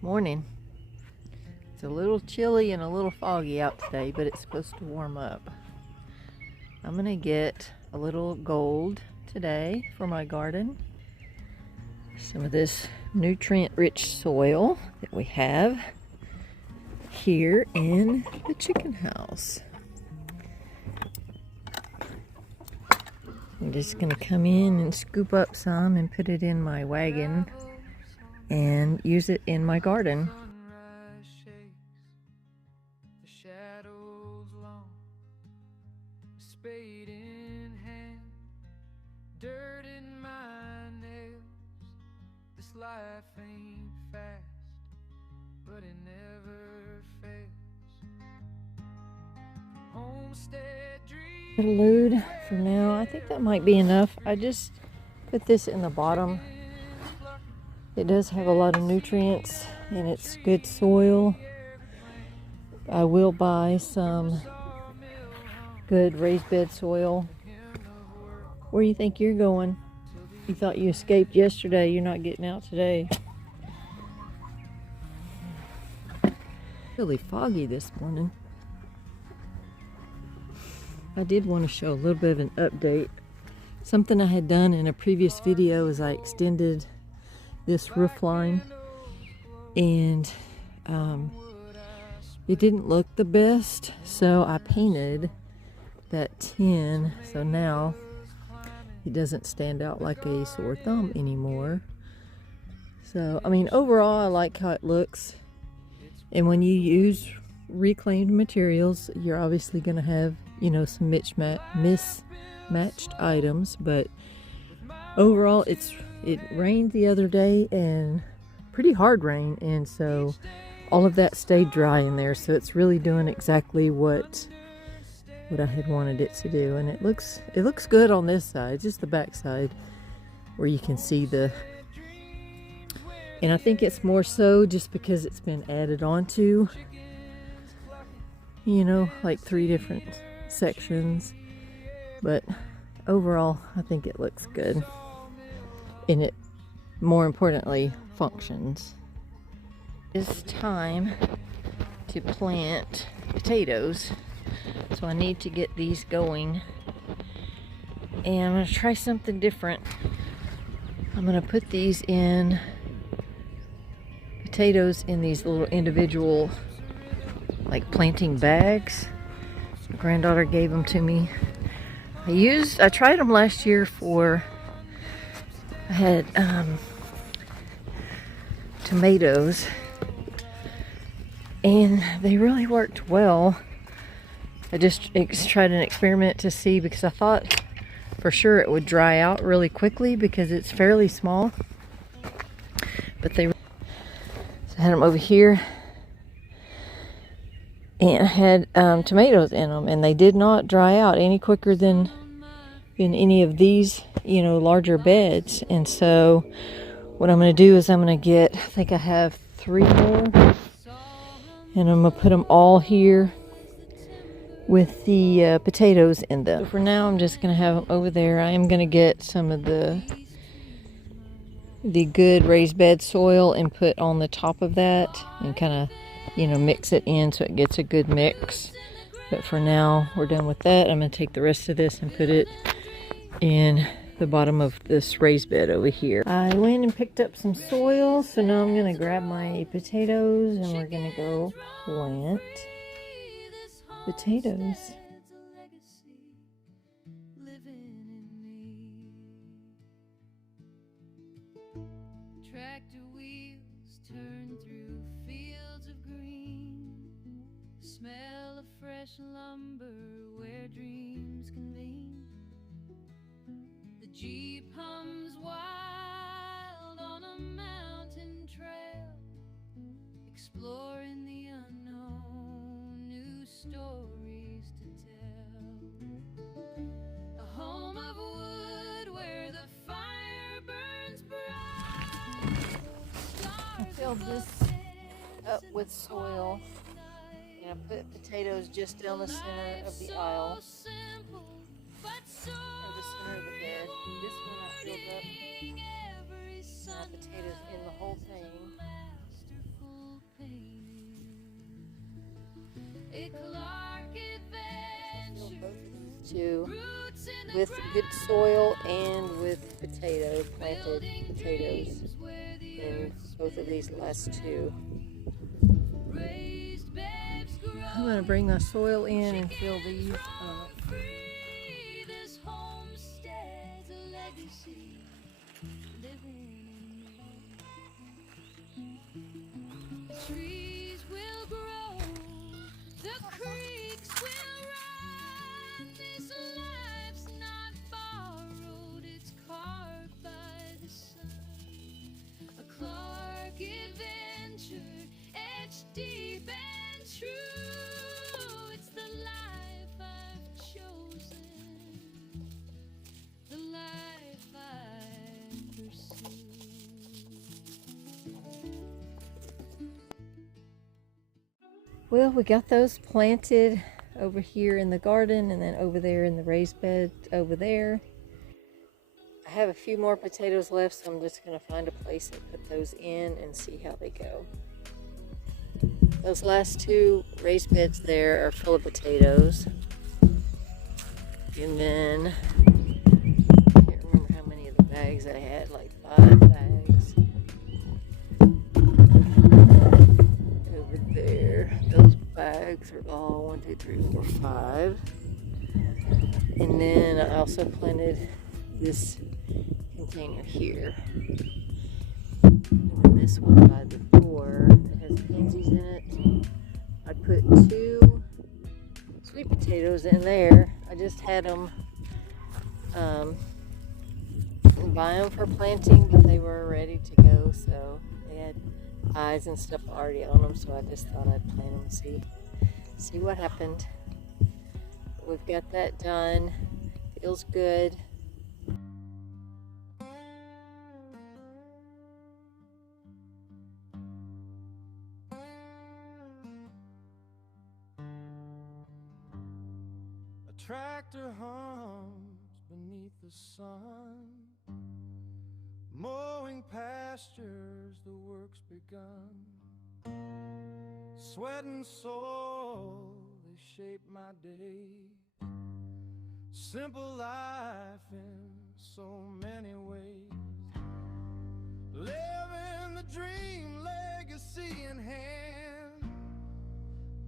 Morning. It's a little chilly and a little foggy out today, but it's supposed to warm up. I'm gonna get a little gold today for my garden. Some of this nutrient-rich soil that we have here in the chicken house. I'm just gonna come in and scoop up some and put it in my wagon and use it in my garden. Dirt in my nails. This life ain't fast, but it never fails. Homestead dream. Load for now. I think that might be enough. I just put this in the bottom. It does have a lot of nutrients and it's good soil. I will buy some good raised bed soil. Where do you think you're going? You thought you escaped yesterday. You're not getting out today. Really foggy this morning. I did want to show a little bit of an update. Something I had done in a previous video is I extended this roof line, and it didn't look the best, so I painted that tin, so now it doesn't stand out like a sore thumb anymore. So, I mean, overall, I like how it looks. And when you use reclaimed materials, you're obviously going to have, you know, some mismatched items. But overall, it rained the other day, and pretty hard rain. And so all of that stayed dry in there. So it's really doing exactly what I had wanted it to do, and it looks good on this side, just the back side where you can see and I think it's more so just because it's been added onto, you know, like 3 different sections. But overall, I think it looks good, and it, more importantly, functions. It's time to plant potatoes. So I need to get these going, and I'm going to try something different. I'm going to put these in potatoes in these little individual like planting bags. My granddaughter gave them to me. I tried them last year I had tomatoes, and they really worked well. I just tried an experiment to see, because I thought for sure it would dry out really quickly because it's fairly small. But so I had them over here, and I had tomatoes in them, and they did not dry out any quicker than any of these, you know, larger beds. And so what I'm going to do is I'm going to get, I think I have 3 more, and I'm going to put them all here with the potatoes in them. So for now, I'm just going to have them over there. I am going to get some of the good raised bed soil and put on the top of that and kind of, you know, mix it in so it gets a good mix. But for now, we're done with that. I'm going to take the rest of this and put it in the bottom of this raised bed over here. I went and picked up some soil, so now I'm going to grab my potatoes and we're going to go plant potatoes. Tractor wheels turn through fields of green. Smell of fresh lumber where dreams convene. The Jeep hums wild on a mountain trail, exploring the unknown, new stories to tell. A home of wood where the fire burns bright. I filled this up with soil, and I put potatoes just down the center of the aisle, or the center of the bed. This one I filled up, and I have potatoes in the whole thing. to, with good soil and with planted potatoes in both of these last two. I'm going to bring my soil in and fill these up. This homestead's a legacy living in me. Trees will grow, the creeks will run. This life's not borrowed, it's carved by the sun. A Clark adventure, etched deep and true. It's the life I've chosen, the life I pursue. Well, we got those planted over here in the garden and then over there in the raised bed over there. I have a few more potatoes left, so I'm just going to find a place and put those in and see how they go. Those last two raised beds there are full of potatoes. And then, I can't remember how many of the bags I had, like 5 bags. Over there, those bags are all 1, 2, 3, 4, 5. And then I also planted this container here. And then this one by the door that has pansies in it. I put 2 sweet potatoes in there. I just had them buy them for planting, but they were ready to go, so they had eyes and stuff already on them, so I just thought I'd plant them and see what happened. We've got that done. Feels good. A tractor hums beneath the sun, mowing pastures, the work's begun. Sweat and soul, they shape my day. Simple life in so many ways. Living the dream, legacy in hand,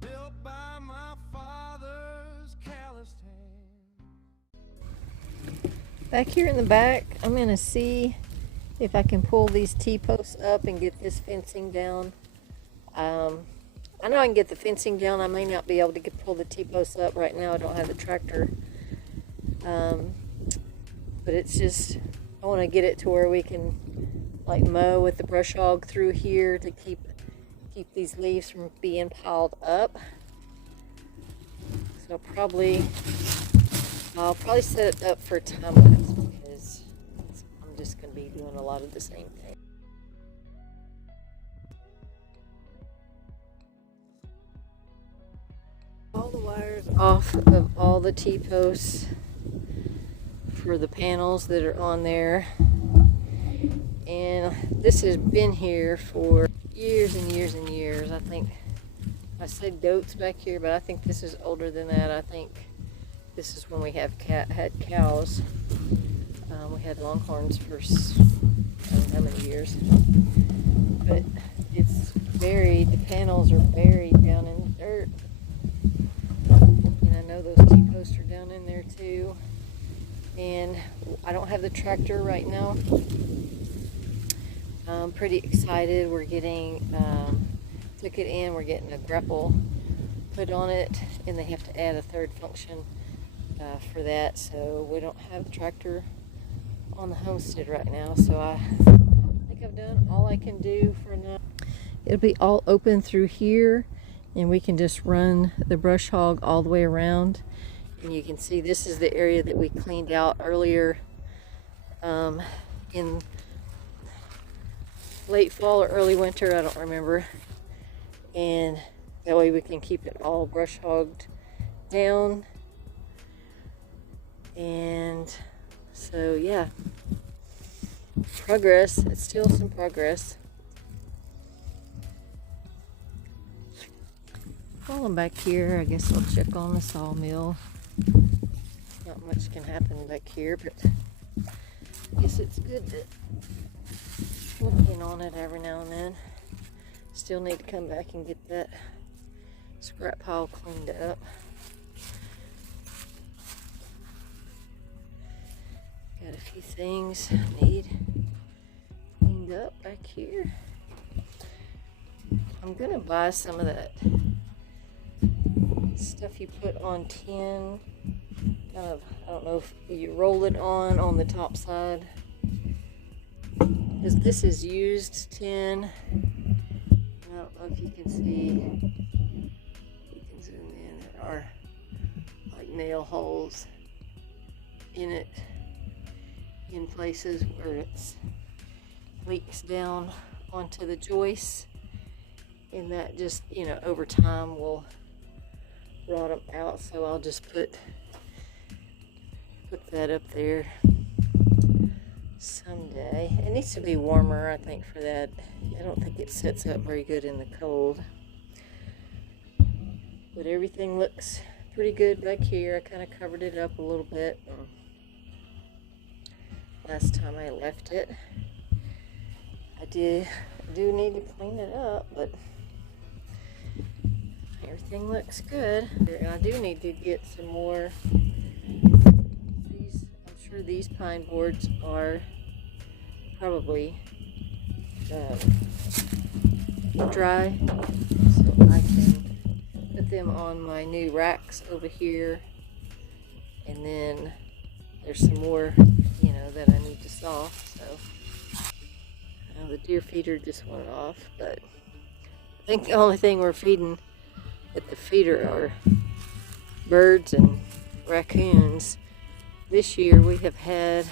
built by my father's calloused hand. Back here in the back, I'm going to see if I can pull these T-posts up and get this fencing down. I know I can get the fencing down. I may not be able to pull the T-posts up right now. I don't have the tractor. But it's just, I want to get it to where we can like mow with the brush hog through here to keep these leaves from being piled up. So I'll probably set it up for time lapse because I'm just going to be doing a lot of the same thing. All the wires off of all the T-posts for the panels that are on there, and this has been here for years and years and years. I think I said goats back here, but I think this is older than that. I think this is when we had cows. We had longhorns for I don't know how many years, but it's buried. The panels are buried down in the dirt, and I know those T-posts are down in there too. And I don't have the tractor right now. I'm pretty excited. We're getting, took it in, we're getting a grapple put on it, and they have to add a third function for that. So we don't have the tractor on the homestead right now. So I think I've done all I can do for now. It'll be all open through here, and we can just run the brush hog all the way around. And you can see this is the area that we cleaned out earlier in late fall or early winter, I don't remember. And that way we can keep it all brush hogged down. And so yeah, progress. It's still some progress. While I'm back here, I guess I'll check on the sawmill. not much can happen back here, but I guess it's good to look in on it every now and then. Still need to come back and get that scrap pile cleaned up. Got a few things I need cleaned up back here. I'm gonna buy some of that stuff you put on tin. Kind of, I don't know if you roll it on the top side. Because this is used tin. I don't know if you can see. You can zoom in. There are like nail holes in it in places where it leaks down onto the joists, and that just, you know, over time will rot them out. So I'll just put that up there someday. It needs to be warmer, I think, for that. I don't think it sets up very good in the cold. But everything looks pretty good back here. I kind of covered it up a little bit last time I left it. I do need to clean it up, but everything looks good. And I do need to get some more. I'm sure these pine boards are probably dry, so I can put them on my new racks over here. And then there's some more, you know, that I need to saw. So the deer feeder just went off, but I think the only thing we're feeding at the feeder are birds and raccoons. This year we have had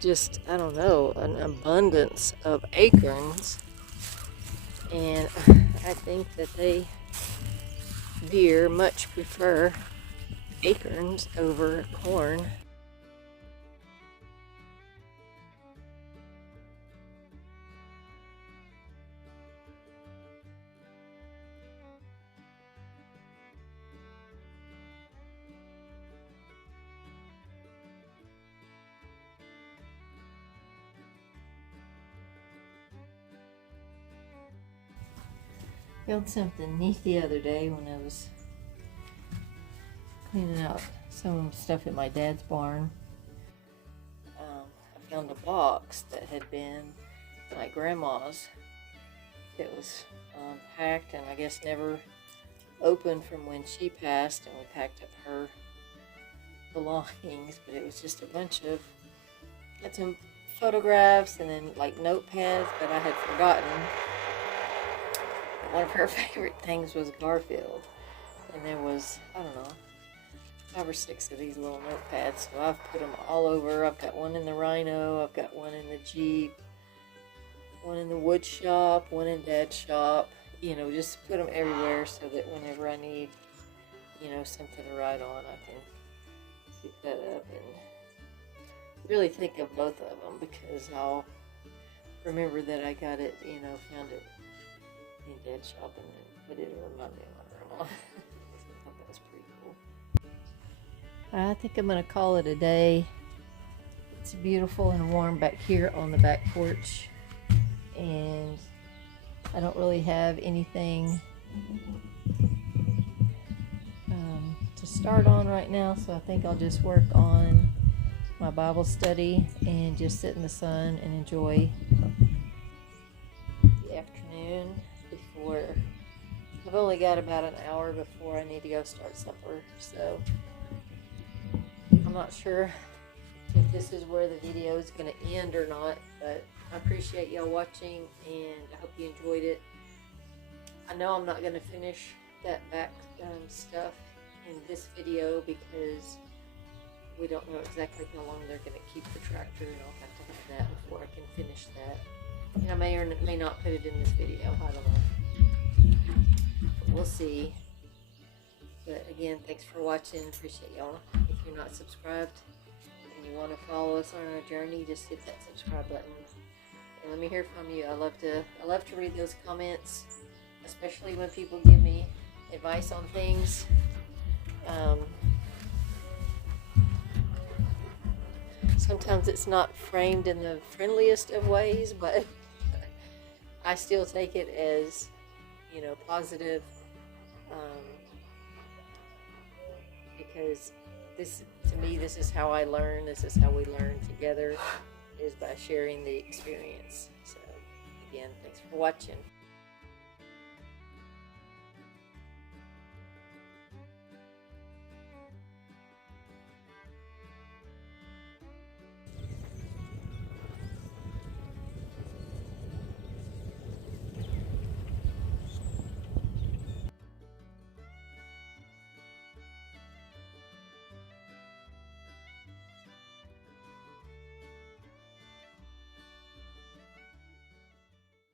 just, I don't know, an abundance of acorns, and I think that deer much prefer acorns over corn. Found something neat the other day when I was cleaning out some stuff at my dad's barn. I found a box that had been my grandma's. It was packed and I guess never opened from when she passed, and we packed up her belongings, but it was just a bunch of, had some photographs and then like notepads that I had forgotten. One of her favorite things was Garfield, and there was, I don't know, 5 or 6 of these little notepads, so I've put them all over. I've got one in the Rhino, I've got one in the Jeep, one in the wood shop, one in Dad's shop, you know, just put them everywhere so that whenever I need, you know, something to write on, I can pick that up and really think of both of them, because I'll remember that I got it, you know, found it in Dad's shop, and then put it in my grandma. I thought that was pretty cool. I think I'm going to call it a day. It's beautiful and warm back here on the back porch, and I don't really have anything to start on right now, so I think I'll just work on my Bible study and just sit in the sun and enjoy the afternoon. Before, I've only got about an hour before I need to go start supper, so I'm not sure if this is where the video is going to end or not, but I appreciate y'all watching, and I hope you enjoyed it. I know I'm not going to finish that back stuff in this video because we don't know exactly how long they're going to keep the tractor, and I'll have to have that before I can finish that. And I may or may not put it in this video, I don't know. We'll see. But again, thanks for watching. Appreciate y'all. If you're not subscribed and you want to follow us on our journey, just hit that subscribe button and let me hear from you. I love to read those comments, especially when people give me advice on things. Sometimes it's not framed in the friendliest of ways, but I still take it as, you know, positive, because this, to me, this is how I learn. This is how we learn together, is by sharing the experience. So, again, thanks for watching.